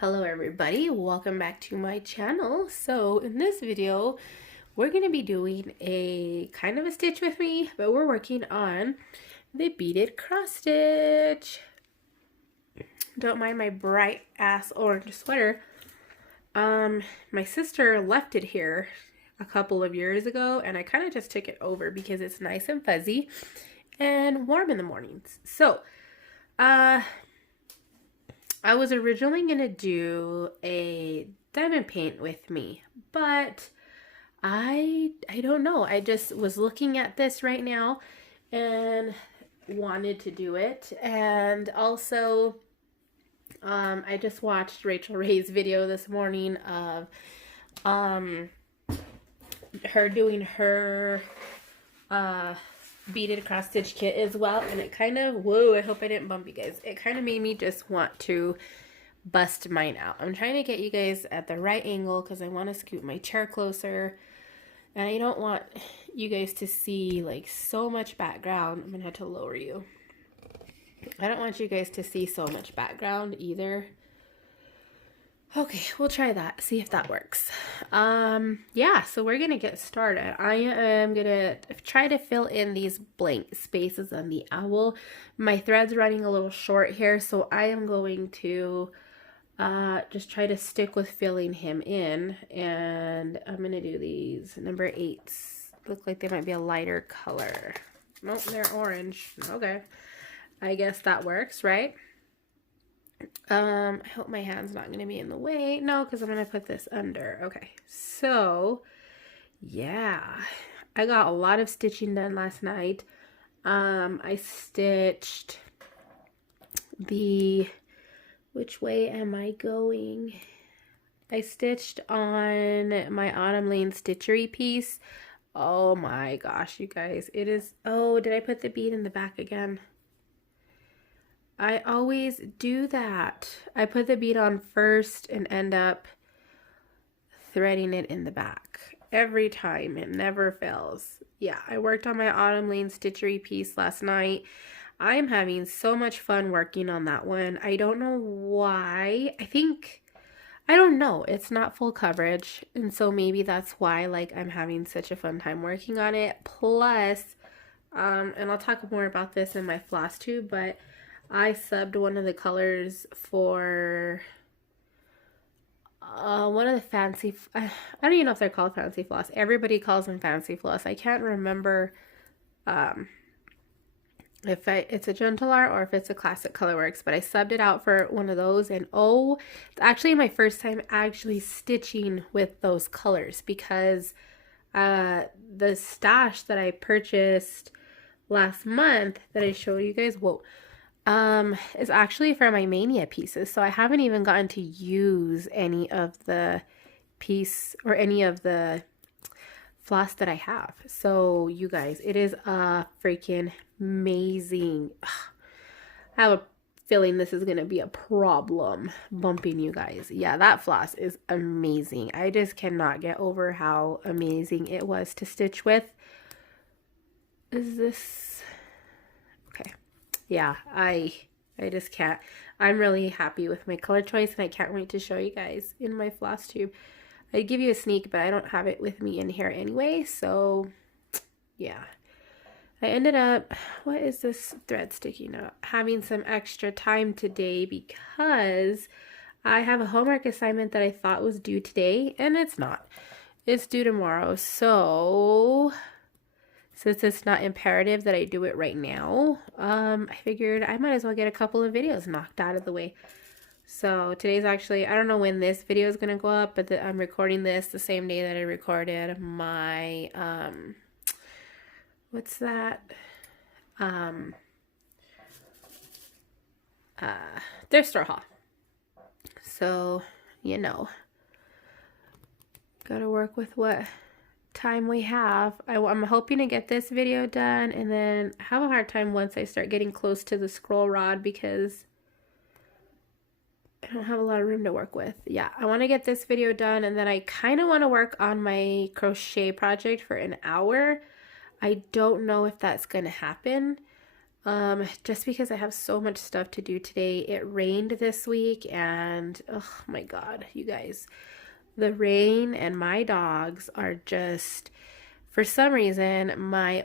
Hello everybody, welcome back to my channel. So in this video, we're going to be doing a kind of a stitch with me, but we're working on the beaded cross stitch. Don't mind my bright ass orange sweater. My sister left it here a couple of years ago and I kind of just took it over because it's nice and fuzzy and warm in the mornings. So, I was originally going to do a diamond paint with me, but I don't know. I just was looking at this right now and wanted to do it. And also, I just watched Rachel Ray's video this morning of her doing her beaded cross stitch kit as well, and it kind of, whoa, I hope I didn't bump you guys. It kind of made me just want to bust mine out. I'm trying to get you guys at the right angle because I want to scoot my chair closer, and I don't want you guys to see like so much background. I'm gonna have to lower you. I don't want you guys to see so much background either. Okay, we'll try that, see if that works. Yeah, so we're gonna get started. I am gonna try to fill in these blank spaces on the owl. My thread's running a little short here, so I am going to just try to stick with filling him in, and I'm gonna do these number 8s. Look like they might be a lighter color. Nope, they're orange. Okay, I guess that works, right? I hope my hand's not going to be in the way. No, because I'm going to put this under. Okay, so yeah, I got a lot of stitching done last night. I stitched which way am I going? I stitched on my Autumn Lane Stitchery piece. Oh my gosh, you guys, it is, oh, did I put the bead in the back again? I always do that. I put the bead on first and end up threading it in the back. Every time. It never fails. Yeah, I worked on my Autumn Lane Stitchery piece last night. I'm having so much fun working on that one. I don't know why. I don't know. It's not full coverage. And so maybe that's why like I'm having such a fun time working on it. Plus, and I'll talk more about this in my floss tube, but I subbed one of the colors for one of the fancy, I don't even know if they're called fancy floss. Everybody calls them fancy floss. I can't remember if it's a gentle art or if it's a classic colorworks, but I subbed it out for one of those, and oh, it's actually my first time actually stitching with those colors because the stash that I purchased last month that I showed you guys, whoa, is actually for my Mania pieces. So I haven't even gotten to use any of the piece or any of the floss that I have. So you guys, it is freaking amazing. I have a feeling this is going to be a problem bumping you guys. Yeah, that floss is amazing. I just cannot get over how amazing it was to stitch with. Is this... okay. Yeah, I just can't. I'm really happy with my color choice, and I can't wait to show you guys in my floss tube. I'd give you a sneak, but I don't have it with me in here anyway, so yeah. I ended up, what is this thread sticking out? Having some extra time today because I have a homework assignment that I thought was due today, and it's not. It's due tomorrow, so since it's not imperative that I do it right now, I figured I might as well get a couple of videos knocked out of the way. So today's actually, I don't know when this video is going to go up, but I'm recording this the same day that I recorded my, what's that? Thrift store haul. So, you know, gotta work with what time we have. I'm hoping to get this video done and then have a hard time once I start getting close to the scroll rod because I don't have a lot of room to work with. Yeah, I want to get this video done, and then I kind of want to work on my crochet project for an hour. I don't know if that's going to happen. Just because I have so much stuff to do today. It rained this week and oh my God, you guys, the rain and my dogs are just, for some reason, my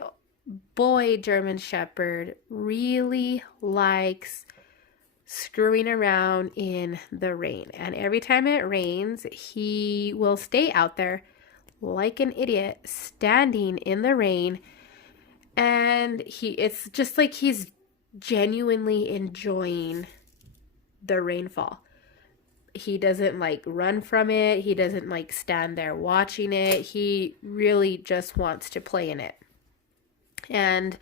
boy German Shepherd really likes screwing around in the rain. And every time it rains, he will stay out there like an idiot, standing in the rain. And it's just like he's genuinely enjoying the rainfall. He doesn't like run from it. He doesn't like stand there watching it. He really just wants to play in it. And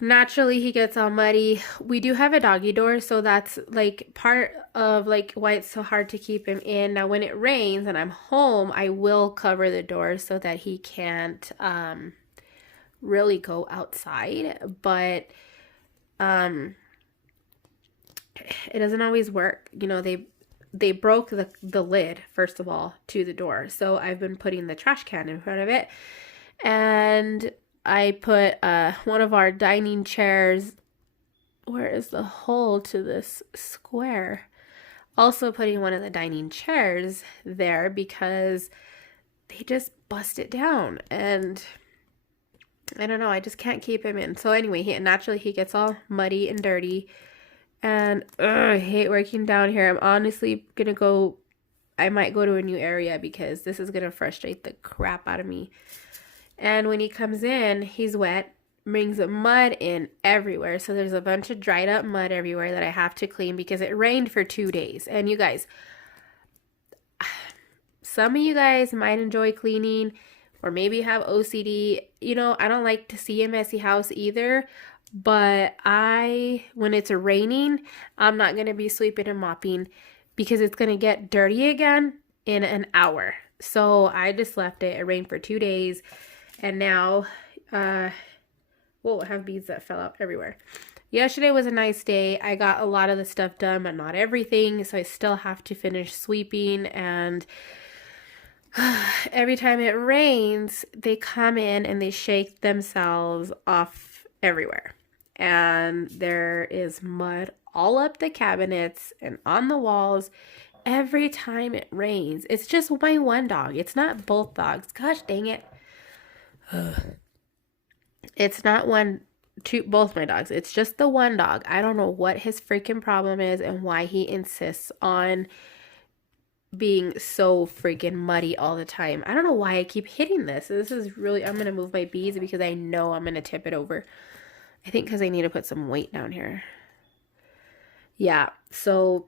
naturally he gets all muddy. We do have a doggy door, so that's like part of like why it's so hard to keep him in. Now when it rains and I'm home, I will cover the door so that he can't really go outside, but it doesn't always work. You know, they broke the lid, first of all, to the door. So I've been putting the trash can in front of it. And I put one of our dining chairs. Where is the hole to this square? Also putting one of the dining chairs there because they just bust it down. And I don't know, I just can't keep him in. So anyway, he gets all muddy and dirty. And I hate working down here. I'm honestly gonna go, I might go to a new area because this is gonna frustrate the crap out of me. And when he comes in, he's wet, brings mud in everywhere. So there's a bunch of dried up mud everywhere that I have to clean because it rained for 2 days. And you guys, some of you guys might enjoy cleaning or maybe have OCD. You know, I don't like to see a messy house either. But when it's raining, I'm not going to be sweeping and mopping because it's going to get dirty again in an hour. So I just left it. It rained for 2 days. And now, I have beads that fell out everywhere. Yesterday was a nice day. I got a lot of the stuff done, but not everything. So I still have to finish sweeping. And every time it rains, they come in and they shake themselves off everywhere. And there is mud all up the cabinets and on the walls every time it rains. It's just my one dog. It's not both dogs. Gosh dang it. It's not both my dogs. It's just the one dog. I don't know what his freaking problem is and why he insists on being so freaking muddy all the time. I don't know why I keep hitting this. This is really, I'm going to move my beads because I know I'm going to tip it over. I think because I need to put some weight down here. Yeah, so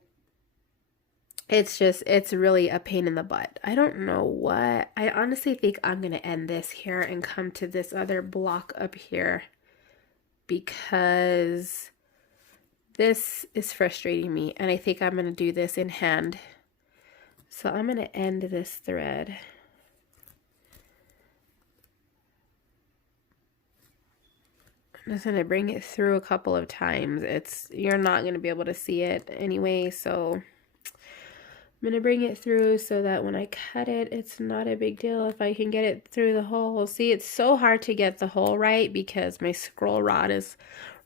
it's really a pain in the butt. I don't know what. I honestly think I'm going to end this here and come to this other block up here because this is frustrating me. And I think I'm going to do this in hand. So I'm going to end this thread. I'm just going to bring it through a couple of times. You're not going to be able to see it anyway, so I'm going to bring it through so that when I cut it, it's not a big deal if I can get it through the hole. See, it's so hard to get the hole right because my scroll rod is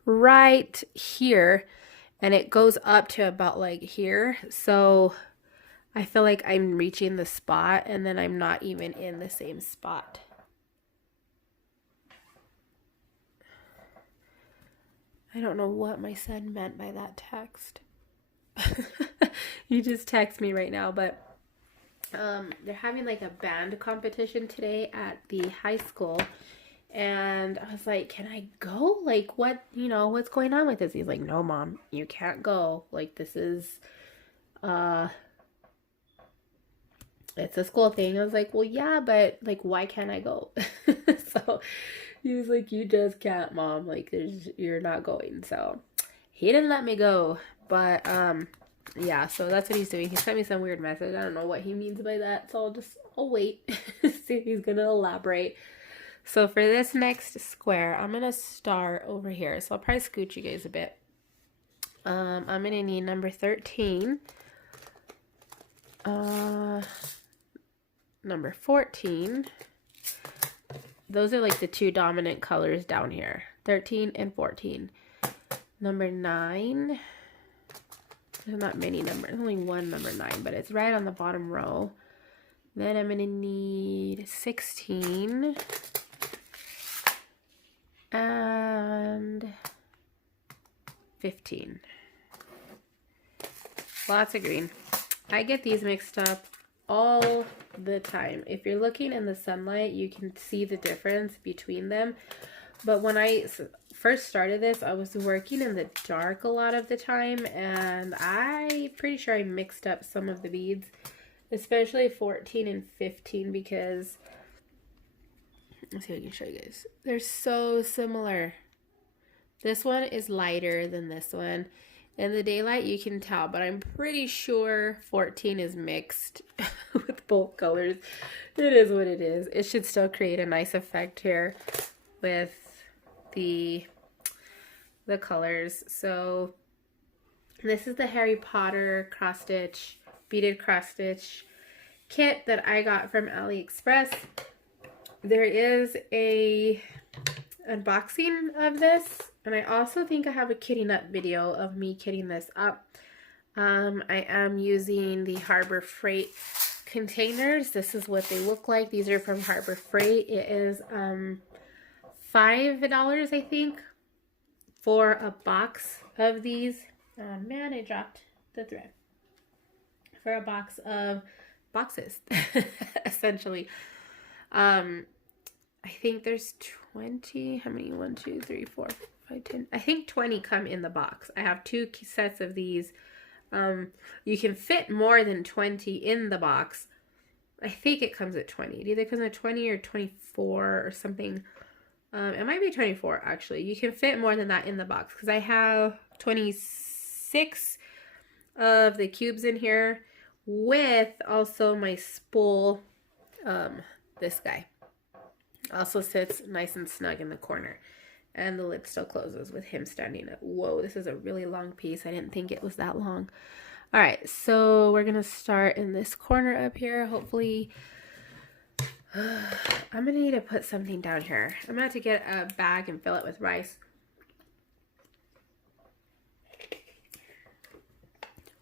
right here and it goes up to about like here. So I feel like I'm reaching the spot and then I'm not even in the same spot. I don't know what my son meant by that text. You just text me right now, but they're having like a band competition today at the high school. And I was like, can I go? Like, what's going on with this? He's like, no, Mom, you can't go. Like, this is, it's a school thing. I was like, well, yeah, but like, why can't I go? So he was like, you just can't, Mom. Like, you're not going. So he didn't let me go. But, yeah, so that's what he's doing. He sent me some weird message. I don't know what he means by that. So I'll wait. See if he's going to elaborate. So for this next square, I'm going to start over here. So I'll probably scoot you guys a bit. I'm going to need number 13. Number 14. those are like the two dominant colors down here, 13 and 14. Number 9, there's not many numbers, only one number 9, but it's right on the bottom row. Then I'm gonna need 16 and 15. Lots of green. I get these mixed up all the time. If you're looking in the sunlight, you can see the difference between them. But when I first started this, I was working in the dark a lot of the time, and I'm pretty sure I mixed up some of the beads, especially 14 and 15, because let's see if I can show you guys. They're so similar. This one is lighter than this one. In the daylight, you can tell, but I'm pretty sure 14 is mixed with both colors. It is what it is. It should still create a nice effect here with the colors. So this is the Harry Potter cross stitch, beaded cross stitch kit that I got from AliExpress. There is a unboxing of this, and I also think I have a kitting up video of me kitting this up. I am using the Harbor Freight containers. This is what they look like. These are from Harbor Freight. It is $5, I think, for a box of these. Oh man, I dropped the thread. For a box of boxes, essentially. I think there's 20. How many? 1, 2, 3, 4, 5, 10. I think 20 come in the box. I have 2 sets of these. You can fit more than 20 in the box. I think it comes at 20. It either comes at 20 or 24 or something. It might be 24 actually. You can fit more than that in the box because I have 26 of the cubes in here with also my spool. This guy also sits nice and snug in the corner, and the lid still closes with him standing up. Whoa, this is a really long piece. I didn't think it was that long. All right, so we're gonna start in this corner up here. Hopefully, I'm gonna need to put something down here. I'm gonna have to get a bag and fill it with rice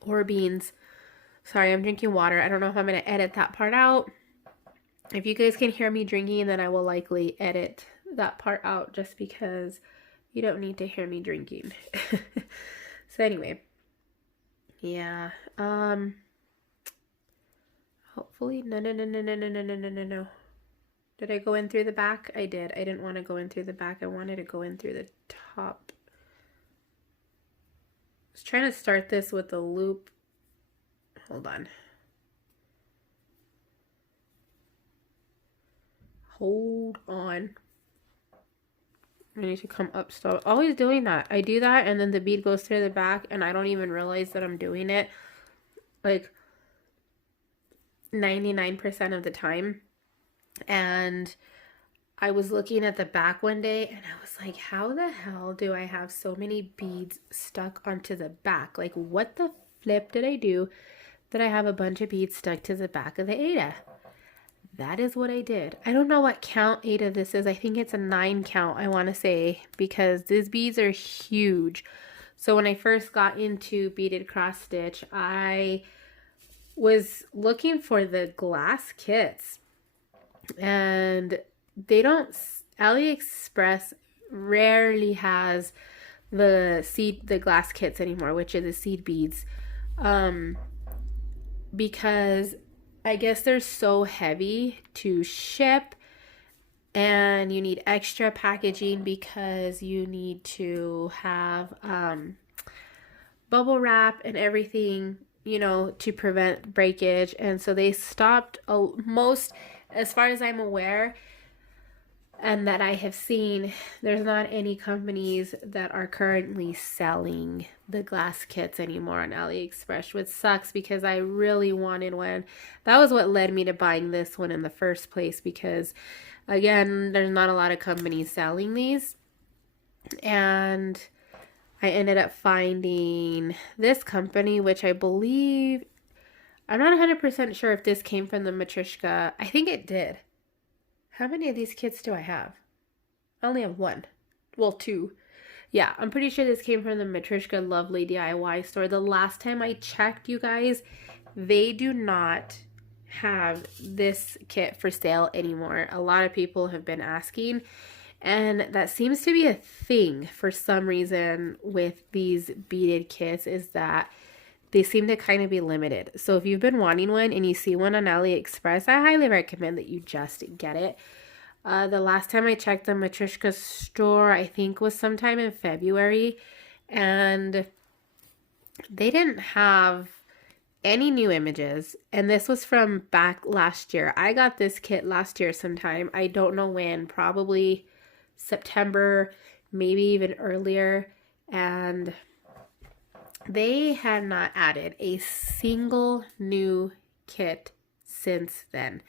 or beans. Sorry, I'm drinking water. I don't know if I'm gonna edit that part out. If you guys can hear me drinking, then I will likely edit that part out just because you don't need to hear me drinking. So anyway, yeah. Hopefully, no. Did I go in through the back? I did. I didn't want to go in through the back. I wanted to go in through the top. I was trying to start this with the loop. Hold on. Hold on. I need to come up still. Always doing that. I do that and then the bead goes through the back and I don't even realize that I'm doing it. Like 99% of the time. And I was looking at the back one day and I was like, how the hell do I have so many beads stuck onto the back? Like, what the flip did I do that I have a bunch of beads stuck to the back of the Ada? That is what I did. I don't know what count Ada this is. I think it's a 9 count, I want to say, because these beads are huge. So when I first got into beaded cross stitch, I was looking for the glass kits. And they don't, AliExpress rarely has the glass kits anymore, which are the seed beads. Because I guess they're so heavy to ship and you need extra packaging because you need to have bubble wrap and everything, you know, to prevent breakage. And so they stopped most, as far as I'm aware, and that I have seen, there's not any companies that are currently selling the glass kits anymore on AliExpress, which sucks because I really wanted one. That was what led me to buying this one in the first place because, again, there's not a lot of companies selling these. And I ended up finding this company, which I believe, I'm not 100% sure if this came from the Matryoshka. I think it did. How many of these kits do I have? I only have one. Well, two. Yeah, I'm pretty sure this came from the Matryoshka Lovely DIY store. The last time I checked, you guys, they do not have this kit for sale anymore. A lot of people have been asking, and that seems to be a thing for some reason with these beaded kits, is that they seem to kind of be limited. So if you've been wanting one and you see one on AliExpress, I highly recommend that you just get it. The last time I checked the Matryoshka store, I think was sometime in February, and they didn't have any new images, and this was from back last year. I got this kit last year sometime. I don't know when, probably September, maybe even earlier, and they had not added a single new kit since then.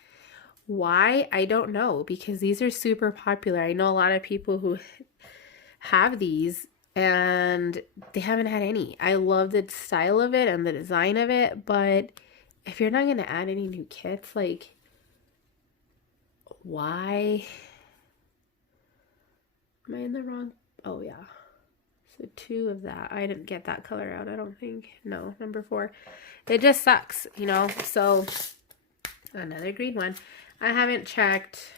Why? I don't know, because these are super popular. I know a lot of people who have these and they haven't had any. I love the style of it and the design of it, but if you're not going to add any new kits, like, why? Am I in the wrong? Oh, yeah. So 2 of that. I didn't get that color out, I don't think. No, number 4. It just sucks, you know? So, another green one. I haven't checked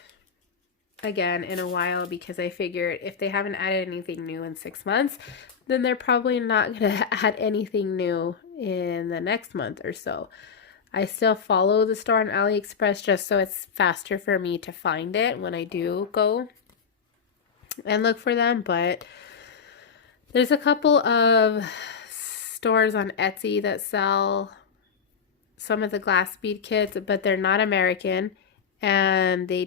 again in a while because I figured if they haven't added anything new in 6 months, then they're probably not going to add anything new in the next month or so. I still follow the store on AliExpress just so it's faster for me to find it when I do go and look for them, but there's a couple of stores on Etsy that sell some of the glass bead kits, but they're not American, and they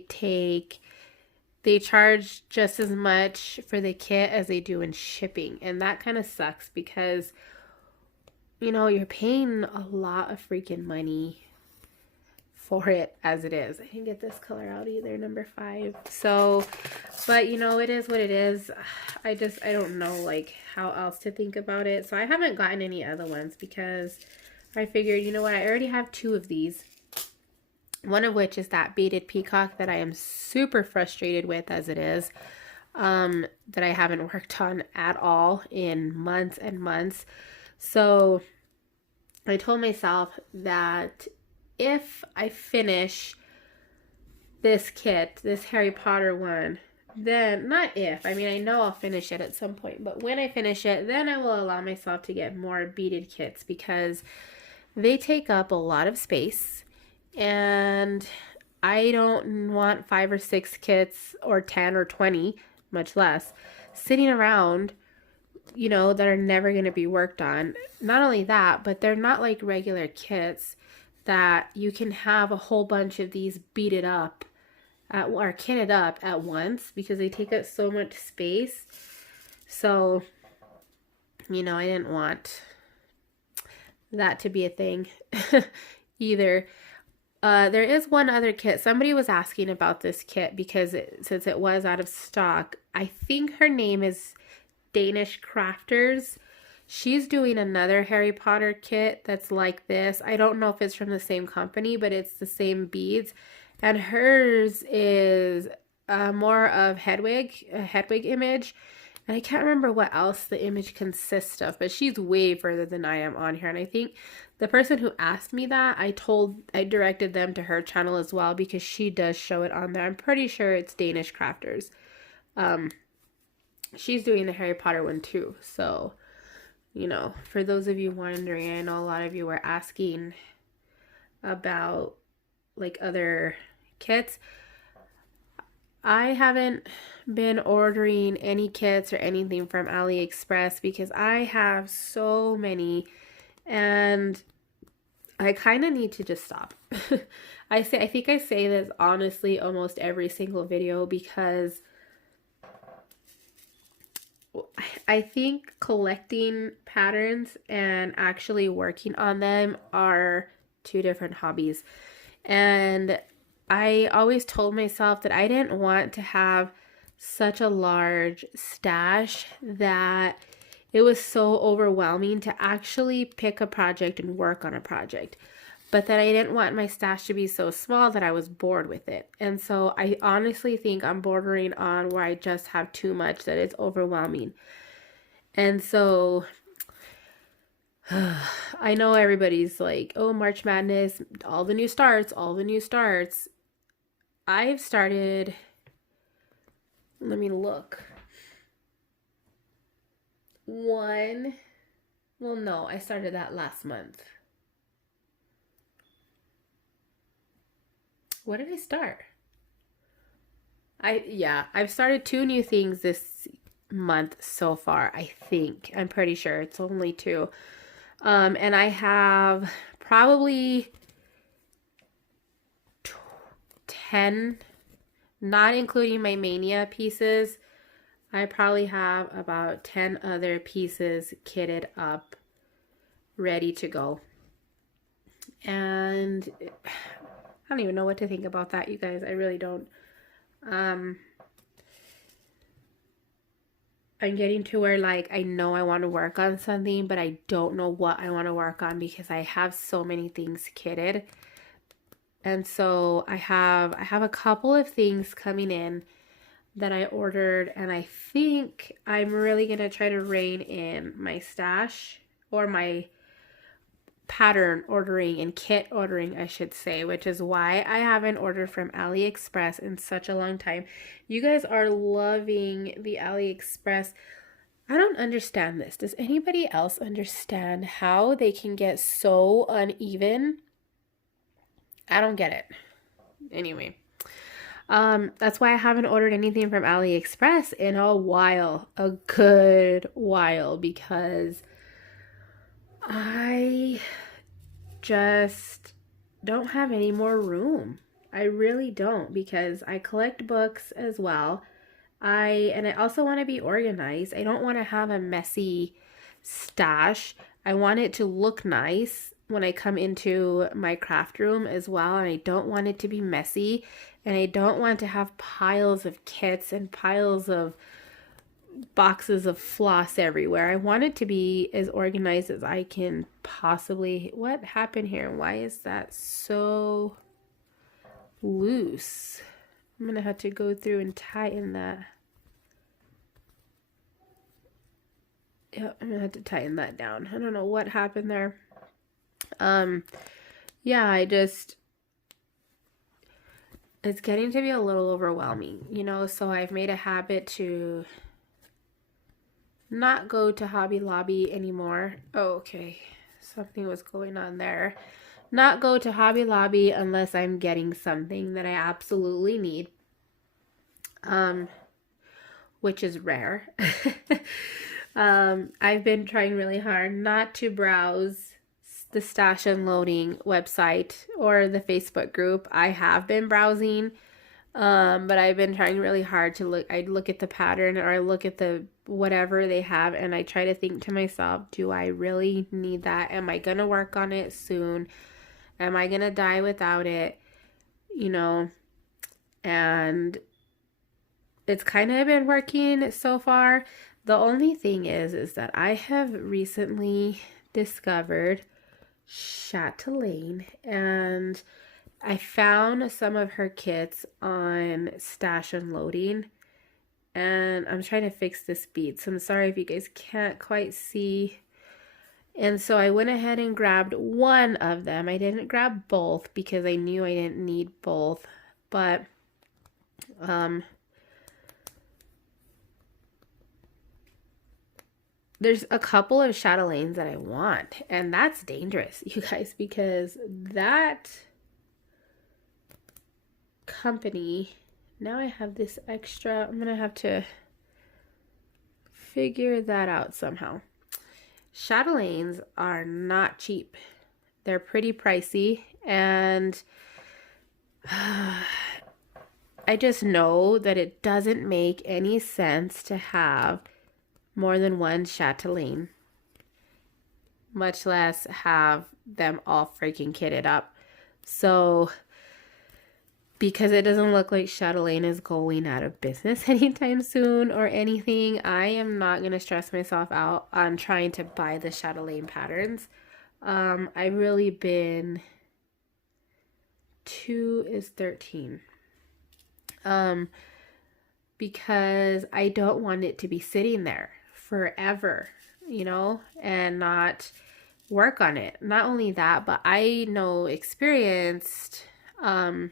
charge just as much for the kit as they do in shipping, and that kind of sucks because, you know, you're paying a lot of freaking money for it as it is. I didn't get this color out either, number 5. So, but you know, it is what it is. I don't know like how else to think about it. So I haven't gotten any other ones because I figured, you know what, I already have 2 of these. One of which is that beaded peacock that I am super frustrated with as it is, that I haven't worked on at all in months and months. So I told myself that if I finish this kit, this Harry Potter one, then, not if, I mean, I know I'll finish it at some point, but when I finish it, then I will allow myself to get more beaded kits because they take up a lot of space. And I don't want 5 or 6 kits or 10 or 20, much less, sitting around, you know, that are never going to be worked on. Not only that, but they're not like regular kits that you can have a whole bunch of these beaded up or kitted up at once because they take up so much space. So, you know, I didn't want that to be a thing either. There is one other kit. Somebody was asking about this kit because since it was out of stock, I think her name is Danish Crafters. She's doing another Harry Potter kit that's like this. I don't know if it's from the same company, but it's the same beads. And hers is more of a Hedwig image. And I can't remember what else the image consists of, but she's way further than I am on here. And I think the person who asked me that, I directed them to her channel as well because she does show it on there. I'm pretty sure it's Danish Crafters. She's doing the Harry Potter one too. So, you know, for those of you wondering, I know a lot of you were asking about like other kits. I haven't been ordering any kits or anything from AliExpress because I have so many and I kind of need to just stop. I think I say this honestly almost every single video because I think collecting patterns and actually working on them are 2 different hobbies. And I always told myself that I didn't want to have such a large stash that it was so overwhelming to actually pick a project and work on a project. But then I didn't want my stash to be so small that I was bored with it. And so I honestly think I'm bordering on where I just have too much that it's overwhelming. And so I know everybody's like, oh, March Madness, all the new starts, all the new starts. I've started, let me look. Well, no, I started that last month. What did I start? I've started 2 new things this month so far, I think. I'm pretty sure it's only 2. And I have probably 10, not including my Mania pieces. I probably have about 10 other pieces kitted up, ready to go. And I don't even know what to think about that, you guys. I really don't. I'm getting to where, like, I know I want to work on something, but I don't know what I want to work on because I have so many things kitted. And so I have a couple of things coming in that I ordered, and I think I'm really going to try to rein in my stash, or my pattern ordering and kit ordering, I should say, which is why I haven't ordered from AliExpress in such a long time. You guys are loving the AliExpress. I don't understand this. Does anybody else understand how they can get so uneven? I don't get it. Anyway, that's why I haven't ordered anything from AliExpress in a while, a good while, because I just don't have any more room. I really don't, because I collect books as well. And I also want to be organized. I don't want to have a messy stash. I want it to look nice when I come into my craft room as well. And I don't want it to be messy. And I don't want to have piles of kits and piles of boxes of floss everywhere. I want it to be as organized as I can possibly. What happened here? Why is that so loose? I'm going to have to go through and tighten that. Yeah, I'm going to have to tighten that down. I don't know what happened there. Yeah, it's getting to be a little overwhelming, you know, so I've made a habit to not go to Hobby Lobby anymore. Oh, okay. Something was going on there. Not go to Hobby Lobby unless I'm getting something that I absolutely need. Which is rare. I've been trying really hard not to browse the Stash Unloading website or the Facebook group. I have been browsing, but I've been trying really hard to look. I look at the pattern, or I look at the whatever they have, and I try to think to myself, do I really need that? Am I gonna work on it soon? Am I gonna die without it? You know, and it's kind of been working so far. The only thing is that I have recently discovered Chatelaine, and I found some of her kits on Stash Unloading, and I'm trying to fix this bead, so I'm sorry if you guys can't quite see. And so I went ahead and grabbed one of them. I didn't grab both because I knew I didn't need both, but there's a couple of chatelaines that I want, and that's dangerous, you guys, because that company, now I have this extra, I'm gonna have to figure that out somehow. Chatelaines are not cheap. They're pretty pricey, and I just know that it doesn't make any sense to have more than one chatelaine, much less have them all freaking kitted up. So, because it doesn't look like Chatelaine is going out of business anytime soon or anything, I am not going to stress myself out on trying to buy the Chatelaine patterns. I've really been 2 is 13. Because I don't want it to be sitting there forever, you know, and not work on it. Not only that, but I know experienced not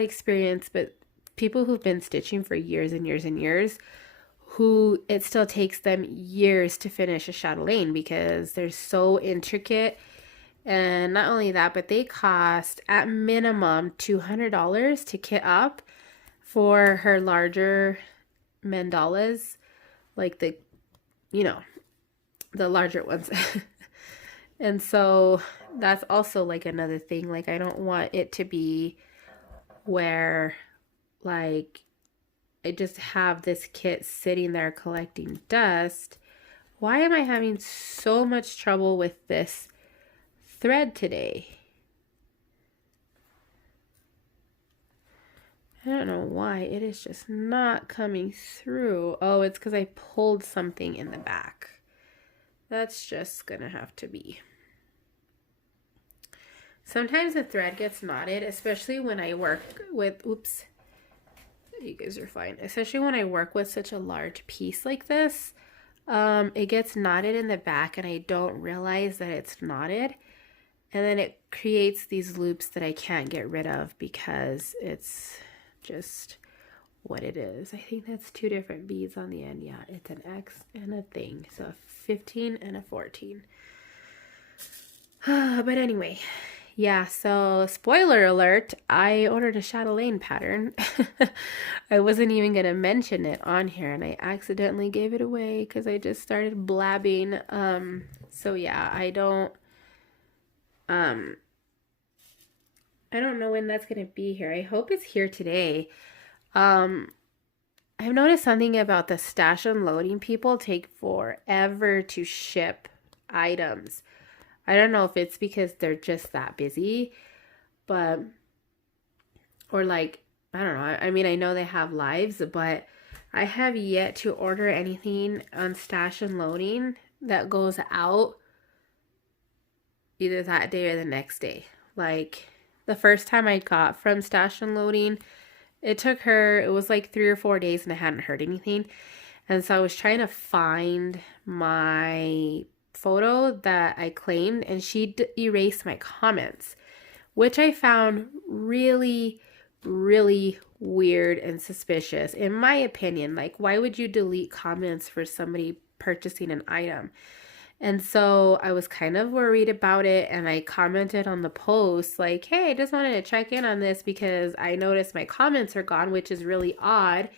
experienced, but people who've been stitching for years and years and years, who it still takes them years to finish a chatelaine because they're so intricate. And not only that, but they cost at minimum $200 to kit up for her larger mandalas, like the larger ones. And so that's also like another thing. Like, I don't want it to be where like I just have this kit sitting there collecting dust. Why am I having so much trouble with this thread today? I don't know why. It is just not coming through. Oh, it's because I pulled something in the back. That's just gonna have to be. Sometimes the thread gets knotted, especially when I work with, oops, you guys are fine. Especially when I work with such a large piece like this. It gets knotted in the back and I don't realize that it's knotted. And then it creates these loops that I can't get rid of because it's just what it is. I think that's 2 different beads on the end. Yeah, it's an X and a thing. So a 15 and a 14. But anyway, yeah, so spoiler alert, I ordered a chatelaine pattern. I wasn't even going to mention it on here and I accidentally gave it away because I just started blabbing. So yeah, I don't know when that's going to be here. I hope it's here today. I've noticed something about the stash unloading people take forever to ship items. I don't know if it's because they're just that busy, but, or like, I don't know. I mean, I know they have lives, but I have yet to order anything on stash unloading that goes out either that day or the next day. Like the first time I got from stash unloading, it was like 3 or 4 days and I hadn't heard anything. And so I was trying to find my photo that I claimed and she erased my comments, which I found really, really weird and suspicious in my opinion. Like, why would you delete comments for somebody purchasing an item? And so I was kind of worried about it and I commented on the post like, hey, I just wanted to check in on this because I noticed my comments are gone, which is really odd.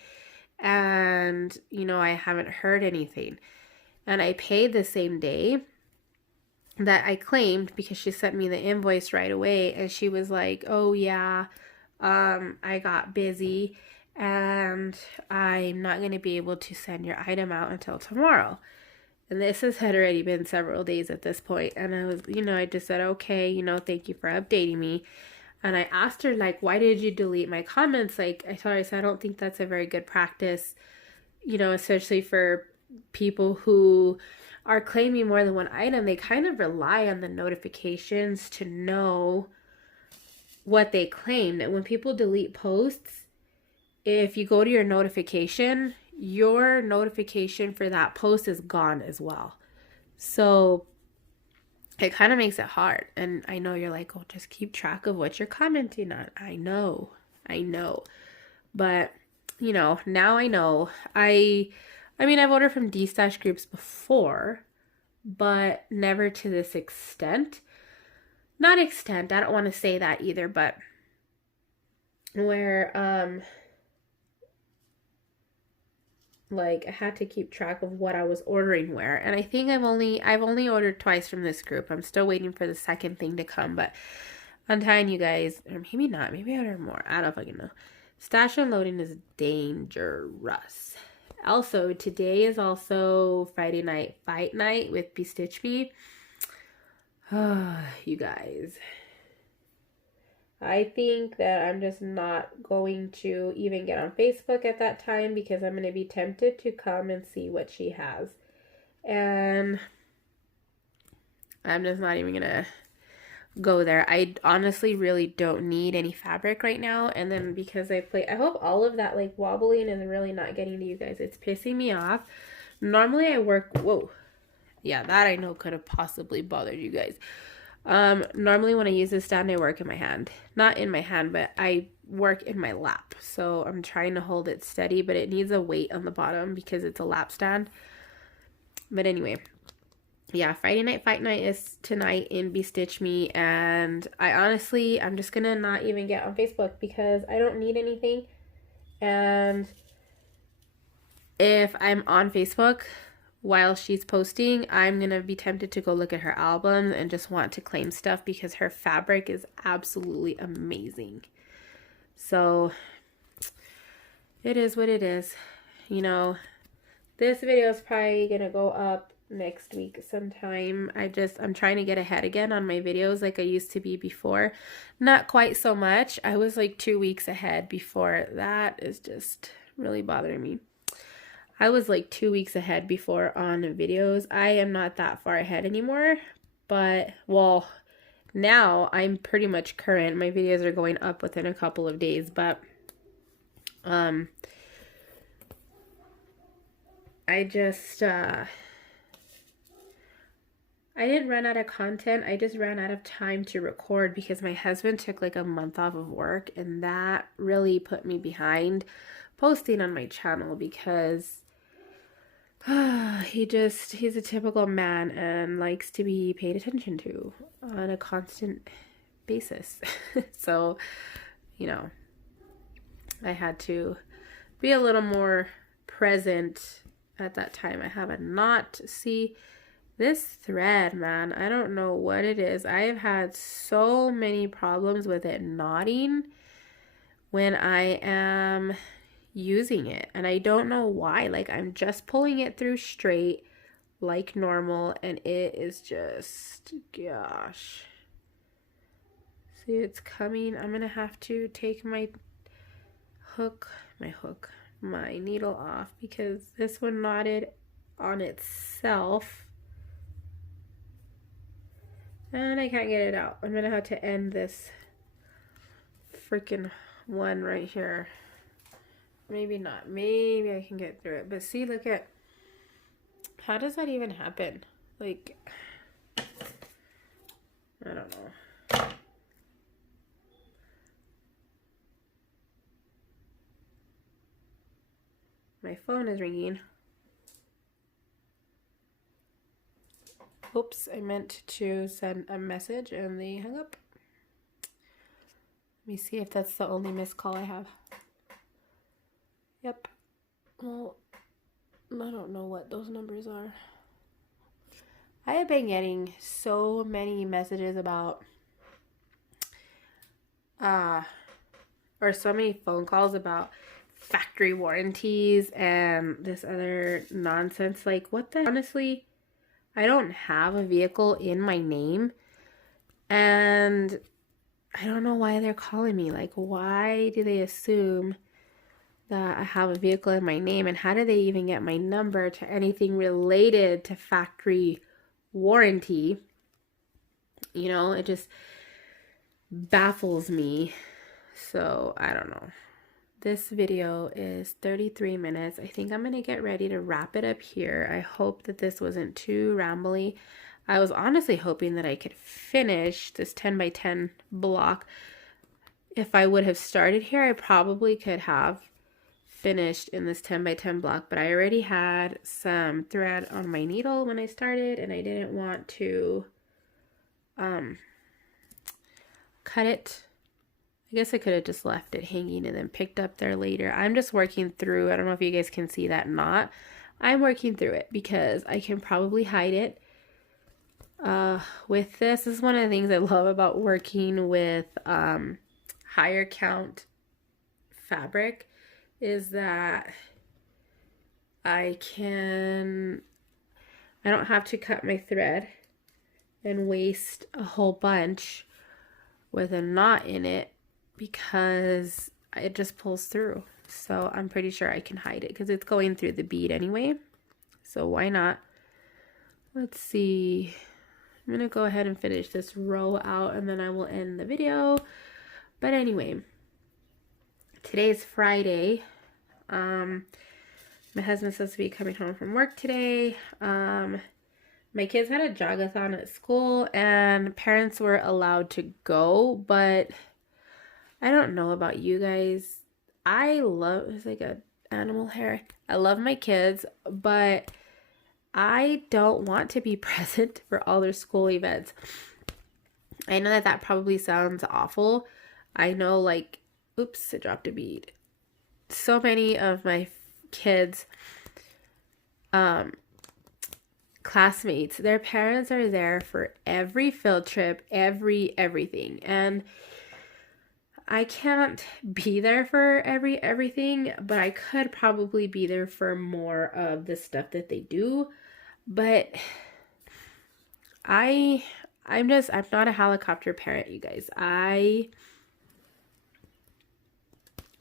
And, I haven't heard anything. And I paid the same day that I claimed because she sent me the invoice right away. And she was like, oh yeah, I got busy and I'm not going to be able to send your item out until tomorrow. And this had already been several days at this point. And I was, I just said, okay, thank you for updating me. And I asked her, like, why did you delete my comments? Like, I told her, I said, I don't think that's a very good practice, especially for people who are claiming more than one item. They kind of rely on the notifications to know what they claimed. And when people delete posts, if you go to your notification for that post is gone as well. So it kind of makes it hard. And I know you're like, oh, just keep track of what you're commenting on. I know. But, now I know. I mean, I've ordered from D-Stash groups before, but never to this extent. Not extent, I don't want to say that either, but where, like I had to keep track of what I was ordering where. And I think I've only ordered twice from this group. I'm still waiting for the second thing to come, but I'm telling you guys, or maybe not, maybe I ordered more. I don't fucking know. Stash unloading is dangerous. Also, today is also Friday night fight night with Be Stitch Me. You guys. I think that I'm just not going to even get on Facebook at that time because I'm going to be tempted to come and see what she has. And I'm just not even going to go there. I honestly really don't need any fabric right now. And then because I hope all of that like wobbling is really not getting to you guys. It's pissing me off. Normally I work, whoa. Yeah, that I know could have possibly bothered you guys. Normally when I use this stand, I work in my hand. Not in my hand, but I work in my lap. So I'm trying to hold it steady, but it needs a weight on the bottom because it's a lap stand. But anyway, yeah, Friday Night Fight Night is tonight in Be Stitch Me, and I'm just gonna not even get on Facebook because I don't need anything. And if I'm on Facebook while she's posting, I'm gonna be tempted to go look at her albums and just want to claim stuff because her fabric is absolutely amazing. So it is what it is. You know, this video is probably gonna go up next week sometime. I'm trying to get ahead again on my videos like I used to be before. Not quite so much. I was like 2 weeks ahead before. That is just really bothering me. I was like 2 weeks ahead before on videos. I am not that far ahead anymore, but well, now I'm pretty much current. My videos are going up within a couple of days, but I just I didn't run out of content. I just ran out of time to record because my husband took like a month off of work, and that really put me behind posting on my channel because he's a typical man and likes to be paid attention to on a constant basis. So, you know, I had to be a little more present at that time. I have a knot. See, this thread, man, I don't know what it is. I have had so many problems with it knotting when I am using it, and I don't know why. Like, I'm just pulling it through straight like normal, and it is just, gosh. See, it's coming. I'm gonna have to take my needle off because this one knotted on itself and I can't get it out. I'm gonna have to end this freaking one right here. Maybe not. Maybe I can get through it. But see, look at, how does that even happen? Like, I don't know. My phone is ringing. Oops, I meant to send a message and they hung up. Let me see if that's the only missed call I have. Yep. Well, I don't know what those numbers are. I have been getting so many messages about, or so many phone calls about factory warranties and this other nonsense. Like, what the, honestly, I don't have a vehicle in my name, and I don't know why they're calling me. Like, why do they assume that I have a vehicle in my name, and how do they even get my number to anything related to factory warranty? You know, it just baffles me. So I don't know. This video is 33 minutes. I think I'm going to get ready to wrap it up here. I hope that this wasn't too rambly. I was honestly hoping that I could finish this 10 by 10 block. If I would have started here, I probably could have finished in this 10 by 10 block, but I already had some thread on my needle when I started, and I didn't want to cut it. I guess I could have just left it hanging and then picked up there later. I'm just working through, I don't know if you guys can see that knot. I'm working through it because I can probably hide it. With this is one of the things I love about working with higher count fabric, is that I don't have to cut my thread and waste a whole bunch with a knot in it, because it just pulls through. So I'm pretty sure I can hide it because it's going through the bead anyway. So why not? Let's see. I'm gonna go ahead and finish this row out and then I will end the video. But anyway, today's Friday. My husband's supposed to be coming home from work today. My kids had a jog-a-thon at school and parents were allowed to go, but I don't know about you guys. I love, it's like a animal hair. I love my kids, but I don't want to be present for all their school events. I know that that probably sounds awful. I know, like, oops, I dropped a bead. So many of my kids, classmates, their parents are there for every field trip, everything. And I can't be there for everything, but I could probably be there for more of the stuff that they do. But I'm not a helicopter parent, you guys.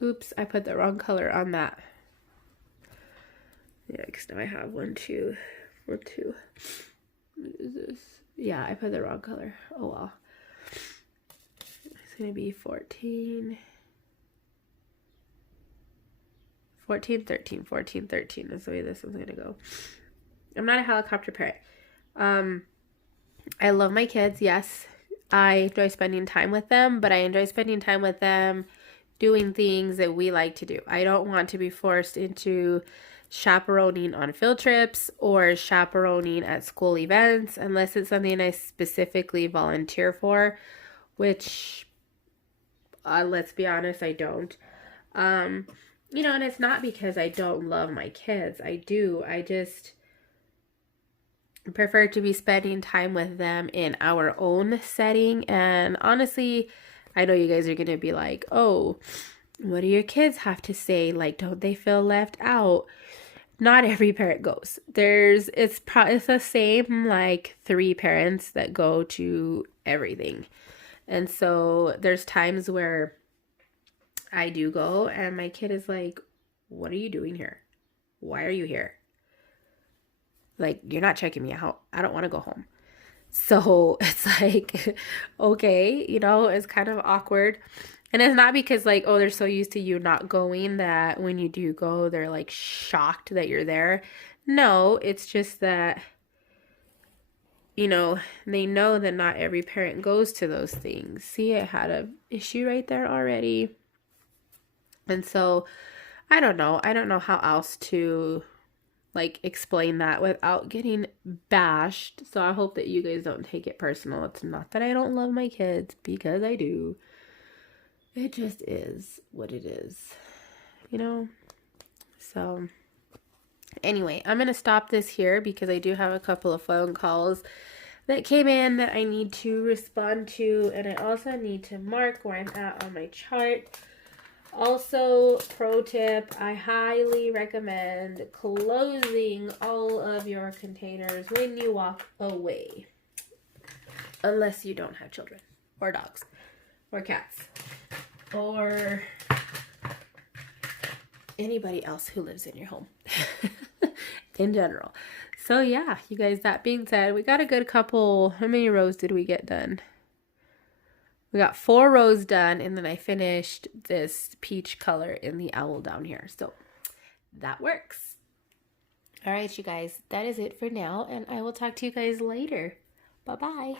Oops, I put the wrong color on that. Yikes, now I have 1, 2, or 2. What is this? Yeah, I put the wrong color. Oh well. It's gonna be 14, 13. 14, 13 is the way this one's gonna go. I'm not a helicopter parent. I love my kids, yes. I enjoy spending time with them, but I enjoy spending time with them doing things that we like to do. I don't want to be forced into chaperoning on field trips or chaperoning at school events unless it's something I specifically volunteer for, which let's be honest, I don't. You know, and it's not because I don't love my kids. I do. I just prefer to be spending time with them in our own setting. And honestly, I know you guys are going to be like, oh, what do your kids have to say? Like, don't they feel left out? Not every parent goes. It's the same, like 3 parents that go to everything. And so there's times where I do go and my kid is like, what are you doing here? Why are you here? Like, you're not checking me out. I don't want to go home. So it's like, okay, you know, it's kind of awkward. And it's not because, like, oh, they're so used to you not going that when you do go, they're, like, shocked that you're there. No, it's just that, you know, they know that not every parent goes to those things. See, I had an issue right there already. And so, I don't know. I don't know how else to, like, explain that without getting bashed. So I hope that you guys don't take it personal. It's not that I don't love my kids, because I do. It just is what it is, you know? So anyway, I'm going to stop this here because I do have a couple of phone calls that came in that I need to respond to. And I also need to mark where I'm at on my chart. Also, pro tip, I highly recommend closing all of your containers when you walk away. Unless you don't have children or dogs or cats or anybody else who lives in your home in general. So yeah, you guys, that being said, we got a good couple. How many rows did we get done? We got 4 rows done, and then I finished this peach color in the owl down here. So that works. All right, you guys, that is it for now, and I will talk to you guys later. Bye-bye.